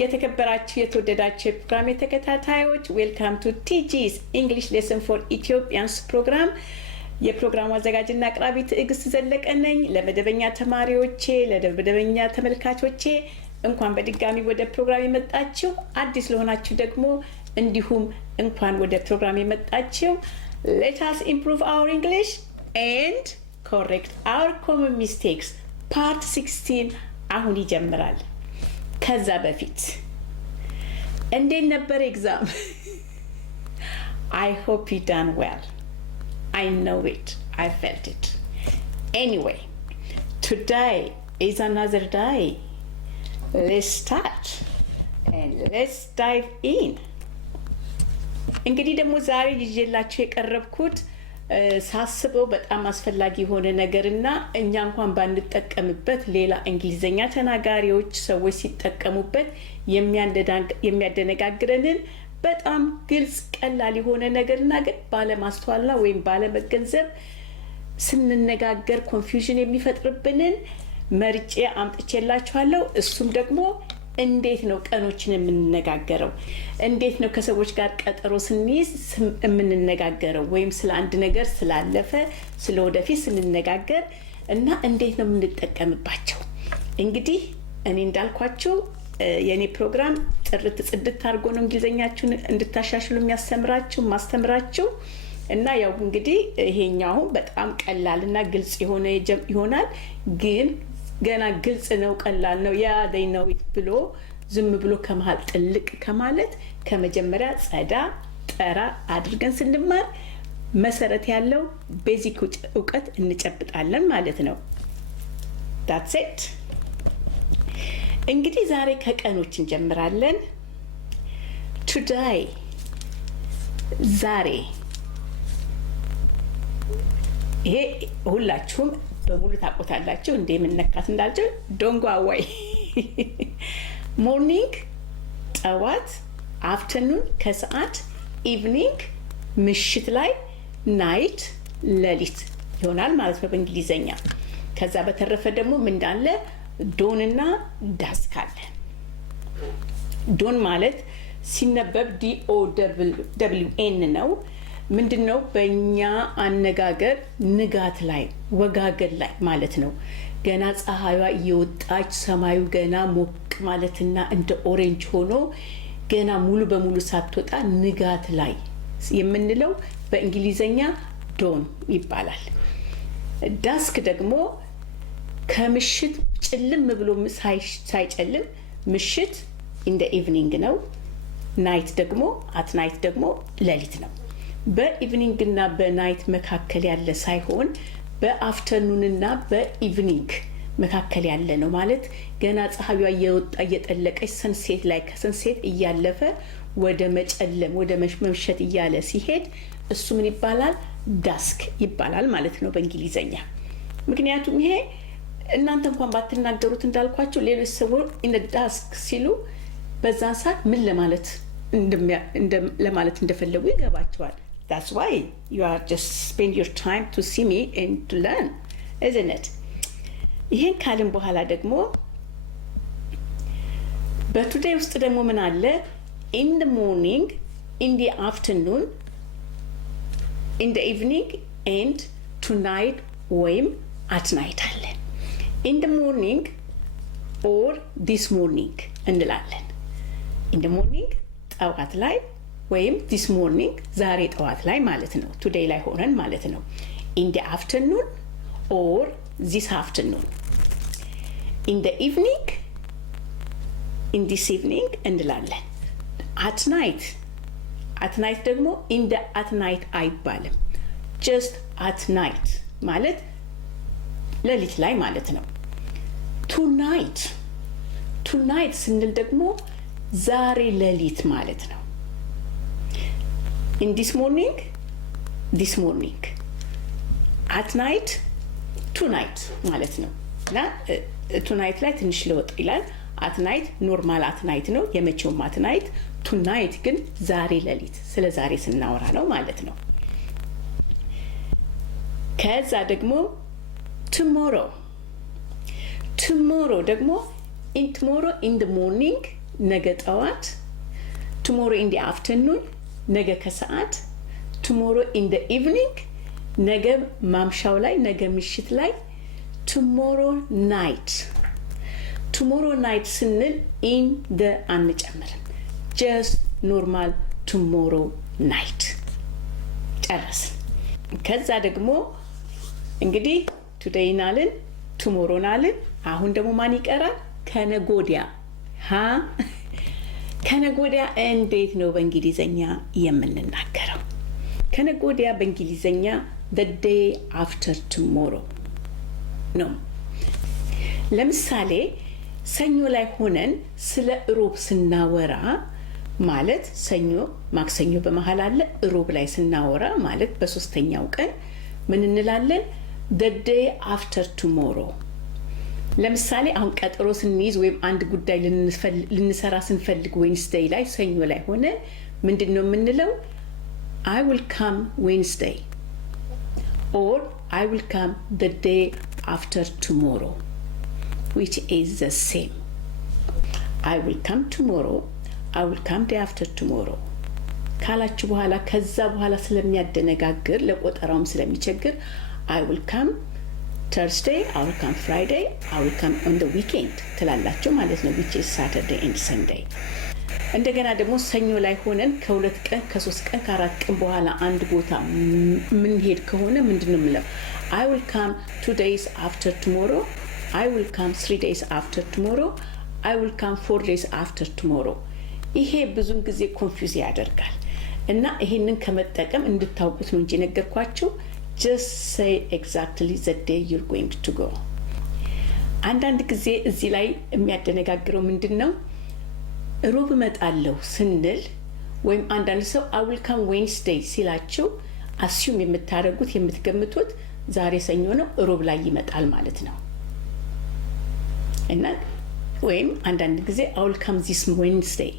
የተከበራችሁ የተወደዳችሁ የፕሮግራም ተከታታዮች ዌልካም ቱ ቲጂስ እንግሊሽ ሌሰን ፎር ኢትዮጵያንስ ፕሮግራም የፕሮግራሙ አዘጋጅና አቅራቢ ትዕግስት ዘለቀ ነኝ። ለመደበኛ ተማሪዎቼ ለመደበኛ ተመልካቾቼ እንኳን በድጋሚ ወደ ፕሮግራም የመጣችሁ፣ አዲስ ለሆናችሁ ደግሞ እንዲሁም እንኳን ወደ ፕሮግራም የመጣችሁ። Let us improve our English and correct our common mistakes part 16 አሁን ይጀምራል። ከዛ በፊት እንዴት ነበር ኤግዛም? I hope you done well. I know it. I felt it. Anyway, today is another day. Let's start and let's dive in. እንግዲህ ደግሞ ዛሬ ይዤላችሁ የቀረብኩት ሳስበው በጣም አስፈላጊ የሆነ ነገርና እኛ እንኳን ባንጠቀምበት ሌላ እንግሊዘኛ ተናጋሪዎች ሰዎች ሲጠቀሙበት የሚያደነጋግረንን በጣም ግልጽ ቀላል የሆነ ነገርና ግን ባለማስተዋልና ወይም ባለመገንዘብ ስንነጋገር ኮንፊውዥን የሚፈጥርብንን መርጬ አምጥቼላችኋለሁ። እሱም ደግሞ እንዴት ነው ቀኖችን የምንነጋገረው? እንዴት ነው ከሰዎች ጋር ቀጠሮ ስንይዝ የምንነጋገረው? ወይም ስለ አንድ ነገር ስላለፈ ስለ ወደፊት ስንነጋገር እና እንዴት ነው የምንጠቀምባቸው? እንግዲህ እኔ እንዳልኳችሁ የኔ ፕሮግራም ጥርት ጽድት አድርጎ ነው እንግሊዘኛችሁን እንድታሻሽሉ ማስተምራችሁ እና ያው እንግዲህ ይሄኛው በጣም ቀላልና ግልጽ ይሆናል ግን ገና ግልጽ ነው ቀላል ነው ያ they know it ብሎ ዝም ብሎ ከመሃል ጥልቅ ከማለት ከመጀመሪያ ጸዳ ጠራ አድርገን ስንማር መሰረት ያለው ቤዚክ እውቀት እንጨብጣለን ማለት ነው። that's it። እንግዲህ ዛሬ ከቀኖች እንጀምራለን። today ዛሬ ይሄ ሁላችሁም በሙሉ ታቆታላችሁ እንዴ ምን ነካት እንዳልጀ don't go away። ሞርኒንግ ጠዋት፣ አፍተርኑን ከሰዓት፣ ኢቭኒንግ ምሽት ላይ፣ ናይት ሌሊት ይሆናል ማለት ነው በእንግሊዘኛ። ከዛ በተረፈ ደግሞ ምን እንዳለ ዶን እና ዳስክ አለ። ዶን ማለት ሲነበብ DOWN ነው። ምንድነው በእኛ አነጋገር ንጋት ላይ ወጋገን ላይ ማለት ነው። ገና ፀሐይዋ እየወጣች ሰማዩ ገና ሞቅ ማለትና እንደ ኦሬንጅ ሆኖ ገና ሙሉ በሙሉ ሳትወጣ ንጋት ላይ የምንለው በእንግሊዘኛ ዶን ይባላል። ዳስክ ደግሞ ከምሽት ጭልም ብሎ ሳይጨልም ምሽት ኢን ዘ ኢቭኒንግ ነው። ናይት ደግሞ አት ናይት ደግሞ ሌሊት ነው። በኢቭኒንግ እና በናይት መካከል ያለ ሳይሆን በአፍተርኑን እና በኢቭኒንግ መካከል ያለ ነው ማለት ገና ፀሐይዋ እየወጣ እየጠለቀች ሰንሴት ላይ ከሰንሴት እያለፈ ወደ መጨለም ወደ መምሸት እያለ ሲሄድ እሱ ምን ይባላል? ዳስክ ይባላል ማለት ነው በእንግሊዘኛ። ምክንያቱም ይሄ እናንተ እንኳን ባትናገሩት እንዳልኳችሁ ሌሎች ሰዎች ኢን ዳስክ ሲሉ በዛን ሰዓት ምን ለማለት እንደፈለጉ ይገባቸዋል። That's why you are just spend your time to see me and to learn, isn't it? ይሄን ካልን በኋላ ደግሞ በቱዴይ ውስጥ ደግሞ ምን አለ? in the morning, in the afternoon, in the evening and tonight ወይም at night አለ። in the morning or this morning እንላለን። in the morning ጠዋት ላይ ወይም this morning ዛሬ ጠዋት ላይ ማለት ነው። today ላይ ሆነን ማለት ነው። in the afternoon or this afternoon, in the evening, in this evening እንላለን። at night ደግሞ in the at night አይባልም። just at night ማለት ሌሊት ላይ ማለት ነው። tonight ስንል ደግሞ ዛሬ ሌሊት ማለት ነው። in this morning at night tonight ማለት ነው። እና tonight ላይ ትንሽ ለውጥ ይላል። at night ኖርማል at night ነው የመቼውም at night። tonight ግን ዛሬ ሌሊት ስለ ዛሬ ስናወራ ነው ማለት ነው። ከዛ ደግሞ tomorrow ደግሞ tomorrow in the morning ነገ ጠዋት፣ tomorrow in the afternoon ነገ ከሰዓት፣ tomorrow in the evening ነገ ማምሻው ላይ ነገ ምሽት ላይ፣ tomorrow night ስንል in the አንጨምርም just normal tomorrow night ጨረስን። ከዛ ደግሞ እንግዲህ today ናልን tomorrow ናልን። አሁን ደግሞ ማን ይቀራል? ከነጎዲያ ከነጎዲያ እንዴት ነው በእንግሊዘኛ የምንናገረው? ከነጎዲያ በእንግሊዘኛ the day after tomorrow ነው። ለምሳሌ ሰኞ ላይ ሆነን ስለ ሮብ ስናወራ ማለት ሰኞ ማክሰኞ በመሃል አለ፣ ሮብ ላይ ስናወራ ማለት በሶስተኛው ቀን ምን እንላለን? the day after tomorrow። ለምሳሌ አሁን ቀጠሮ ስንይዝ ወይም አንድ ጉዳይ ልንሰራ ስንፈልግ ዌንስዴይ ላይ ሰኞ ላይ ሆነ ምንድን ነው የምንለው? I will come Wednesday or I will come the day after tomorrow, which is the same. I will come tomorrow, I will come day after tomorrow ካላችሁ በኋላ ከዛ በኋላ ስለሚያደነጋግር ለቆጠራውም ስለሚቸግር I will come Thursday, I will come Friday, I will come on the weekend ትላላችሁ ማለት ነው, which is Saturday and Sunday። እንደገና ደግሞ ሰኞ ላይ ሆነን ከሁለት ቀን ከሶስት ቀን ከአራት ቀን በኋላ አንድ ቦታ ምን ሄድ ከሆነ ምንድነው የምለው? I will come 2 days after tomorrow, I will come 3 days after tomorrow, I will come 4 days after tomorrow። ይሄ ብዙን ጊዜ ኮንፊውዝ ያደርጋል እና ይሄንን ከመጠቀም እንድታውቁት ነው እንጂ ነገርኳችሁ። just say exactly the day you're going to go። አንዳንድ ጊዜ እዚህ ላይ የሚያደነጋግረው ምንድነው? ሮብ እመጣለሁ ስንል ወይም አንዳንድ ሰው I will come Wednesday ሲላችሁ አስዩም የምታደርጉት የምትገምቱት ዛሬ ሰኞ ነው ሮብ ላይ ይመጣል ማለት ነው። እና ወይም አንዳንድ ጊዜ I will come this Wednesday,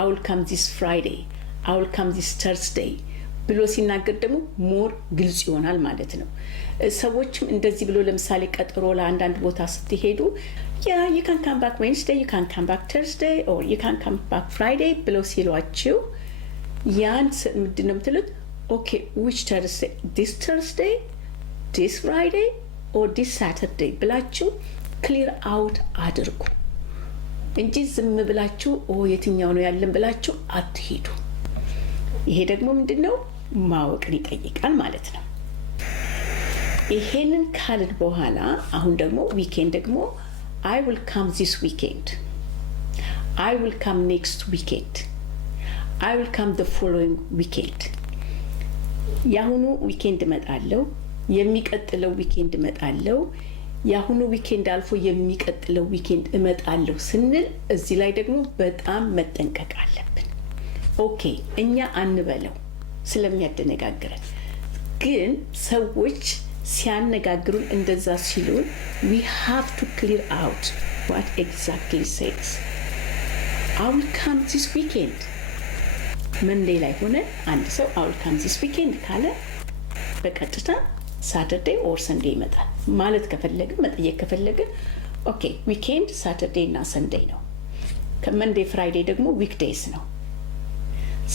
I will come this Friday, I will come this Thursday ብሎ ሲናገር ደግሞ ሞር ግልጽ ይሆናል ማለት ነው። ሰዎችም እንደዚህ ብሎ ለምሳሌ ቀጠሮ ለአንዳንድ ቦታ ስትሄዱ you can come back Wednesday, you can come back Thursday, or you can come back Friday ብሎ ሲሏችሁ ያን ምንድን ነው የምትሉት? okay, which Thursday? this Thursday, this Friday, or this Saturday ብላችሁ ክሊር አውት አድርጉ እንጂ ዝም ብላችሁ የትኛው ነው ያለን ብላችሁ አትሄዱ። ይሄ ደግሞ ምንድነው ማወቅን ይጠይቃል ማለት ነው። ይሄንን ካልን በኋላ አሁን ደግሞ ዊኬንድ ደግሞ I will come this weekend, I will come next weekend, I will come the following weekend። ያሁኑ ዊኬንድ እመጣለሁ፣ የሚቀጥለው ዊኬንድ እመጣለሁ፣ ያሁኑ ዊኬንድ አልፎ የሚቀጥለው ዊኬንድ እመጣለሁ ስንል እዚህ ላይ ደግሞ በጣም መጠንቀቅ አለብን። ኦኬ እኛ አንበለው ስለሚያደነጋግረን፣ ግን ሰዎች ሲያነጋግሩን እንደዛ ሲሉን we have to clear out what exactly says. I will come this weekend መንዴ ላይ ሆነ አንድ ሰው I will come this weekend ካለ በቀጥታ ሳተርዴይ ኦር ሰንዴይ ይመጣል ማለት ከፈለገ መጠየቅ ከፈለገ ኦኬ ዊኬንድ ሳተርዴይ እና ሰንዴይ ነው፣ ከመንዴ ፍራይዴይ ደግሞ ዊክዴይስ ነው።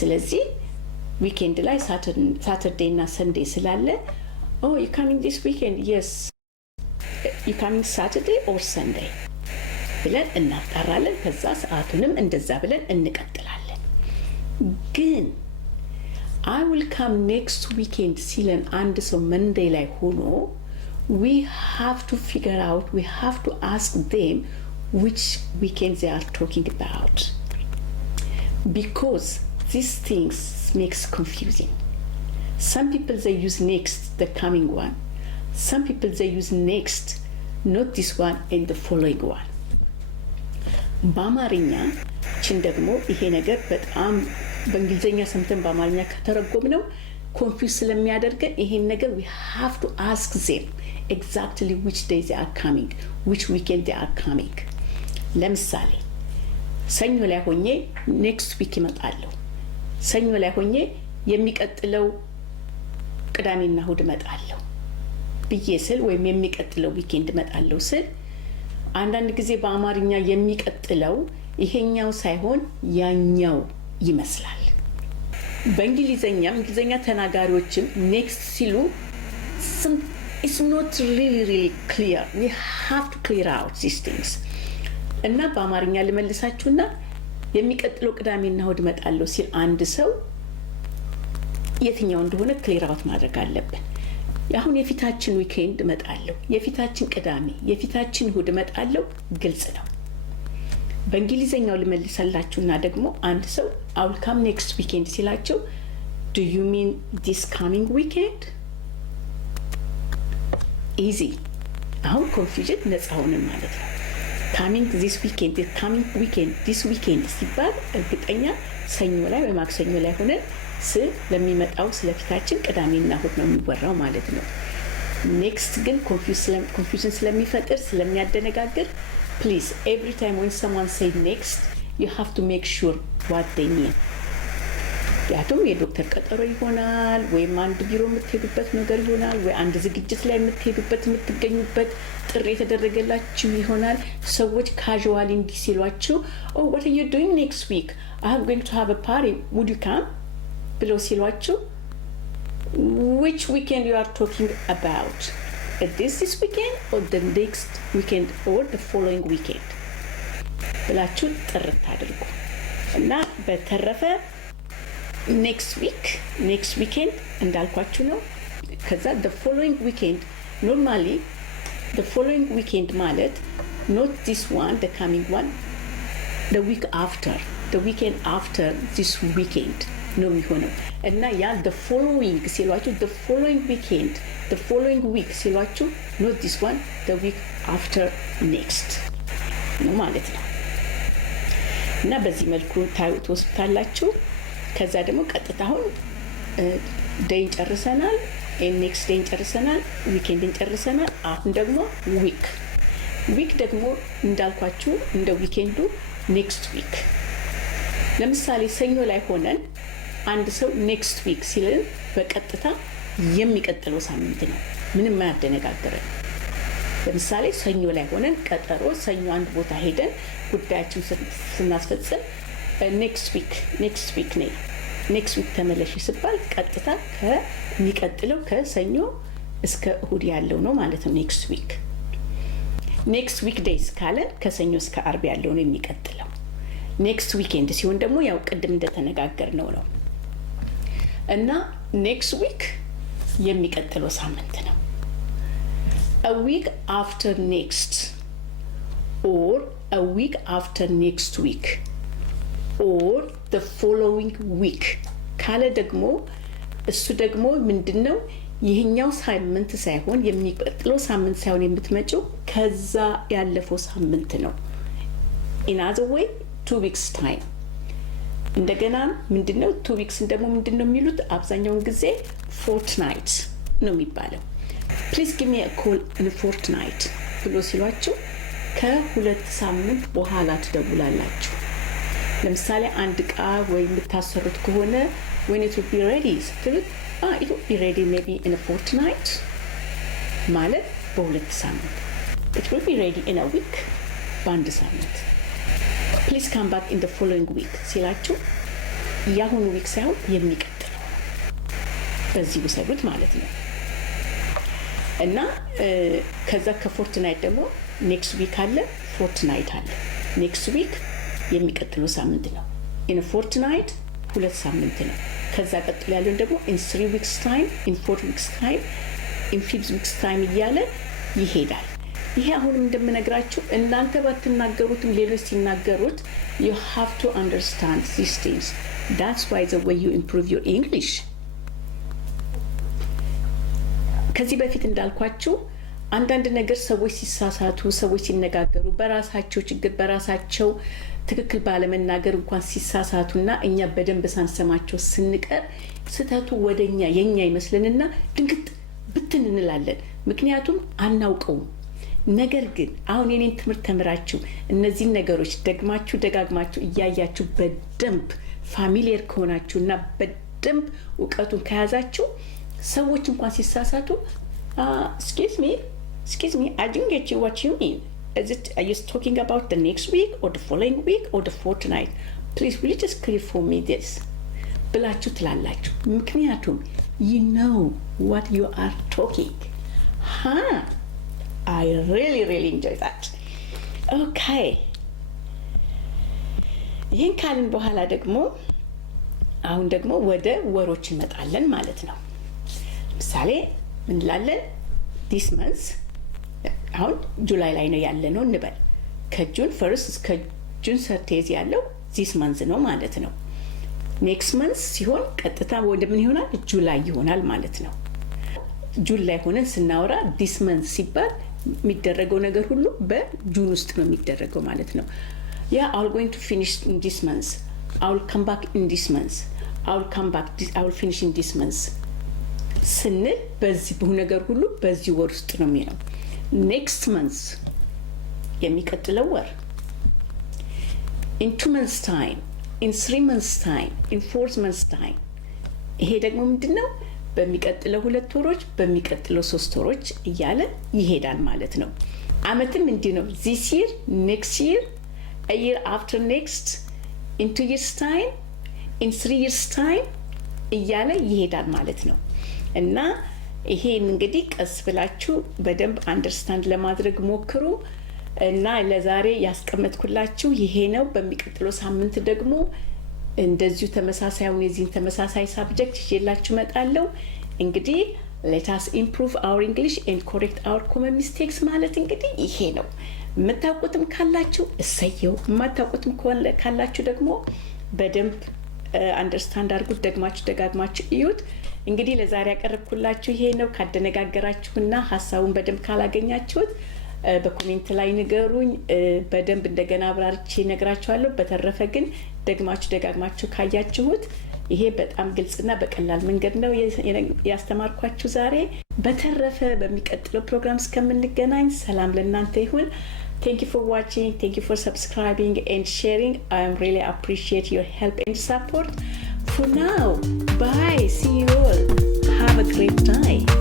ስለዚህ ዊኬንድ ላይ ሳተርዴይ እና ሰንዴይ ስላለ you coming this weekend? yes, you coming Saturday or Sunday ብለን እናጣራለን። ከዛ ሰዓቱንም እንደዛ ብለን እንቀጥላለን። ግን I will come next weekend ሲለን አንድ ሰው መንዴይ ላይ ሆኖ we have to figure out, we have to ask them which weekend they are talking about, because these things makes confusing. Some people they use next, the coming one. Some people they use next, not this one and the following one. በአማርኛ ችን ደግሞ ይሄ ነገር በጣም በእንግሊዘኛ ሰምተን በአማርኛ ከተረጎምነው ኮንፊውዝ ስለሚያደርገን ይሄን ነገር we have to ask them exactly which day they are coming, which weekend they are coming. ለምሳሌ ሰኞ ላይ ሆኜ next week እመጣለሁ፣ ሰኞ ላይ ሆኜ የሚቀጥለው ቅዳሜና እሁድ እመጣለሁ ብዬ ስል ወይም የሚቀጥለው ዊኬንድ እመጣለሁ ስል አንዳንድ ጊዜ በአማርኛ የሚቀጥለው ይሄኛው ሳይሆን ያኛው ይመስላል። በእንግሊዘኛ ተናጋሪዎችም ኔክስት ሲሉ it's not really clear. We have to clear out these things. እና በአማርኛ ልመልሳችሁና የሚቀጥለው ቅዳሜና እሁድ እመጣለሁ ሲል አንድ ሰው የትኛው እንደሆነ ክሊር አውት ማድረግ አለብን። አሁን የፊታችን ዊኬንድ እመጣለሁ፣ የፊታችን ቅዳሜ፣ የፊታችን እሁድ እመጣለሁ ግልጽ ነው። በእንግሊዘኛው ልመልሰላችሁና ደግሞ አንድ ሰው I will come next weekend ሲላቸው do you mean this coming weekend? ኢዚ። አሁን ኮንፊውዥን ነፃ ሆነን ማለት ነው። coming this weekend, coming weekend, this weekend ሲባል እርግጠኛ ሰኞ ላይ ወይ ማክሰኞ ላይ ሆነን ስለሚመጣው ስለፊታችን ቅዳሜና እሁድ ነው የሚወራው ማለት ነው። ኔክስት ግን ኮንፊውዥን ስለሚፈጥር ስለሚያደነጋግር please every time when someone say next you have to make sure what they mean. ያቱም የዶክተር ቀጠሮ ይሆናል ወይም አንድ ቢሮ የምትሄዱበት ነገር ይሆናል ወይ አንድ ዝግጅት ላይ የምትሄዱበት የምትገኙበት ጥሪ የተደረገላችሁ ይሆናል። ሰዎች ካዥዋሊ እንዲህ ሲሏችሁ oh what are you doing next week? I am going to have a party, would you come? ብለው ሲሏችሁ which weekend you are talking about? This weekend or the next weekend or the following weekend? ብላችሁ ጥርት አድርጉ እና በተረፈ next weekend እንዳልኳችሁ ነው። ከዛ the following weekend normally the following weekend ማለት not this one, the coming one, the week after, the weekend after this weekend ነው የሚሆነው እና ያ the following ሲሏችሁ the following weekend, the following week ሲሏችሁ not this one, the week after next ነው ማለት ነው። እና በዚህ መልኩ ትወስዱታላችሁ። ከዛ ደግሞ ቀጥታ አሁን ዴይን ጨርሰናል፣ ኔክስት ዴይን ጨርሰናል፣ ዊኬንድን ጨርሰናል። አሁን ደግሞ ዊክ ደግሞ እንዳልኳችሁ እንደ ዊኬንዱ ኔክስት ዊክ። ለምሳሌ ሰኞ ላይ ሆነን አንድ ሰው ኔክስት ዊክ ሲልን በቀጥታ የሚቀጥለው ሳምንት ነው፣ ምንም አያደነጋግረን። ለምሳሌ ሰኞ ላይ ሆነን ቀጠሮ ሰኞ አንድ ቦታ ሄደን ጉዳያችን ስናስፈጽም ኔክስት ዊክ ነኝ ኔክስት ዊክ ተመለሽ ሲባል ቀጥታ ከሚቀጥለው ከሰኞ እስከ እሁድ ያለው ነው ማለት ነው ኔክስት ዊክ ዴይስ ካለን ከሰኞ እስከ አርብ ያለው ነው የሚቀጥለው። ኔክስት ዊኬንድ ሲሆን ደግሞ ያው ቅድም እንደተነጋገርነው ነው እና ኔክስት ዊክ የሚቀጥለው ሳምንት ነው። a week after next or a week after next week or the following week ካለ ደግሞ እሱ ደግሞ ምንድነው ይሄኛው ሳምንት ሳይሆን የሚቀጥለው ሳምንት ሳይሆን የምትመጪው ከዛ ያለፈው ሳምንት ነው። in other way 2 weeks time እንደገና ምንድነው 2 weeks ደግሞ ምንድነው የሚሉት አብዛኛውን ጊዜ fortnight ነው የሚባለው። please give me a call in a fortnight ብሎ ሲሏችሁ ከሁለት ሳምንት በኋላ ትደውላላችሁ። ለምሳሌ አንድ ዕቃ ወይ የምታሰሩት ከሆነ when it will be ready ስትሉት it will be ready maybe in a fortnight ማለት በሁለት ሳምንት it will be ready in a week በአንድ ሳምንት please come back in the following week ሲላችሁ ያሁኑ ዊክ ሳይሆን የሚቀጥለው በዚህ ውሰዱት ማለት ነው። እና ከዛ ከፎርትናይት ደግሞ ኔክስት ዊክ አለ፣ ፎርትናይት አለ። ኔክስት ዊክ የሚቀጥለው ሳምንት ነው። in a fortnight ሁለት ሳምንት ነው። ከዛ ቀጥሎ ያለው ደግሞ in 3 weeks time, in 4 weeks time, in 5 weeks time እያለ ይሄዳል። ይሄ አሁንም እንደምነግራችሁ እናንተ ባትናገሩትም ሌሎች ሲናገሩት you have to understand these things. That's why the way you improve your English. ከዚህ በፊት እንዳልኳችሁ አንዳንድ ነገር ሰዎች ሲሳሳቱ ሰዎች ሲነጋገሩ በራሳቸው ችግር በራሳቸው ትክክል ባለመናገር እንኳን ሲሳሳቱና እኛ በደንብ ሳንሰማቸው ስንቀር ስተቱ ወደኛ የኛ ይመስልንና ድንግጥ ብትን እንላለን። ምክንያቱም አናውቀውም። ነገር ግን አሁን የኔን ትምህርት ተምራችሁ እነዚህን ነገሮች ደግማችሁ ደጋግማችሁ እያያችሁ በደንብ ፋሚሊየር ከሆናችሁና በደንብ እውቀቱን ከያዛችሁ ሰዎች እንኳን ሲሳሳቱ excuse me I didn't get you what you mean are you talking about the next week or the following week or the fortnight? Please, will you just clear for me this? ብላችሁ ትላላችሁ። ምክንያቱም you know what you are talking. I really enjoy that. Okay. ይህን ካልን በኋላ ደግሞ አሁን ደግሞ ወደ ወሮች እንመጣለን ማለት ነው። ምሳሌ እንላለን this month አሁን ጁላይ ላይ ነው ያለነው እንበል። ከጁን 1 እስከ ጁን 30 ያለው this month ነው ማለት ነው። next month ሲሆን ቀጥታ ወደ ምን ይሆናል? ጁላይ ይሆናል ማለት ነው። ጁን ላይ ሆነን ስናወራ this month ሲባል የሚደረገው ነገር ሁሉ በጁን ውስጥ ነው የሚደረገው ማለት ነው። I'll going to finish in this month. I'll come back in this month. I will finish in this month. ስንል በዚህ ነገር ሁሉ በዚህ ወር ውስጥ ነው የሚሆነው። next month የሚቀጥለው ወር in 2 months time, in 3 months time, in 4 months time ይሄ ደግሞ ምንድነው? በሚቀጥለው 2 ወሮች በሚቀጥለው 3 ወሮች እያለ ይሄዳል ማለት ነው። አመትም እንዲህ ነው። this year, next year, a year after next, in 2 years time, in 3 years time እያለ ይሄዳል ማለት ነው። እና ይሄን እንግዲህ ቀስ ብላችሁ በደንብ አንደርስታንድ ለማድረግ ሞክሩ። እና ለዛሬ ያስቀመጥኩላችሁ ይሄ ነው። በሚቀጥለው ሳምንት ደግሞ እንደዚሁ ተመሳሳዩን የዚህን ተመሳሳይ ሳብጀክት ይዤላችሁ እመጣለሁ። እንግዲህ let us improve our English and correct our common mistakes ማለት እንግዲህ ይሄ ነው። የምታውቁትም ካላችሁ እሰየው፣ የማታውቁትም ካላችሁ ደግሞ በደንብ አንደርስታንድ አድርጉት፣ ደጋግማችሁ እዩት። እንግዲህ ለዛሬ ያቀርብኩላችሁ ይሄ ነው። ካደነጋገራችሁና ሐሳቡን በደንብ ካላገኛችሁት በኮሜንት ላይ ንገሩኝ። በደንብ እንደገና አብራርቼ ነግራችኋለሁ። በተረፈ ግን ደጋግማችሁ ካያችሁት ይሄ በጣም ግልጽና በቀላል መንገድ ነው ያስተማርኳችሁ ዛሬ። በተረፈ በሚቀጥለው ፕሮግራም እስከምንገናኝ ሰላም ለእናንተ ይሁን። Thank you for watching. Thank you for subscribing and sharing. I really appreciate your help and support. For now, bye. See you all. Have a great time.